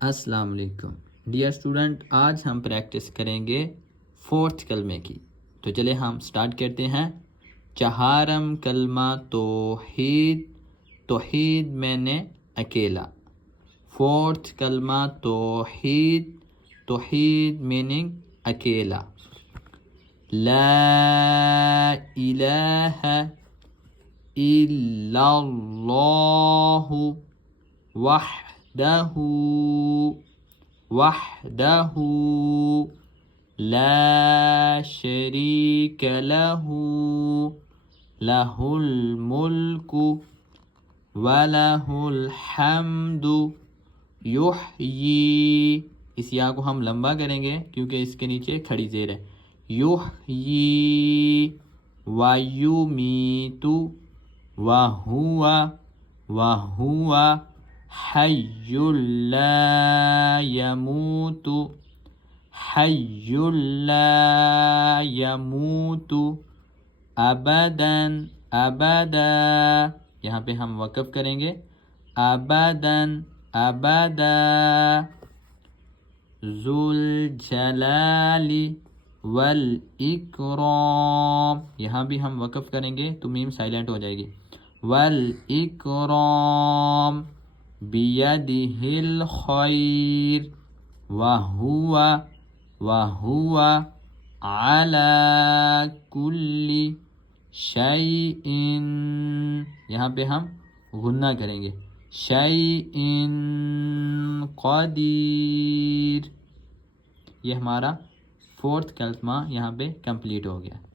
السلام علیکم dear student, آج ہم پریکٹس کریں گے فورتھ کلمے کی. تو چلے ہم سٹارٹ کرتے ہیں. چہارم کلمہ توحید. توحید میں نے اکیلا. فورتھ کلمہ توحید. توحید میننگ اکیلا. لا الہ الا اللہ وحدہ لا شریک لہ لہ الملک وَلَهُ الْحَمْدُ یحیی. اس یا کو ہم لمبا کریں گے کیونکہ اس کے نیچے کھڑی زیر ہے. یحیی وَیُمِیتُ وَهُوَ حَیٌّ لَا یَمُوتُ. حَیٌّ لَا یَمُوتُ ابداً. یہاں پہ ہم وقف کریں گے. ابداً ذو الجلال والاکرام. یہاں بھی ہم وقف کریں گے تو میم سائلنٹ ہو جائے گی. والاکرام بیدہ الخیر وہو علی کل شیء. یہاں پہ ہم غنہ کریں گے. شیء قدیر. یہ ہمارا فورتھ کلمہ یہاں پہ کمپلیٹ ہو گیا.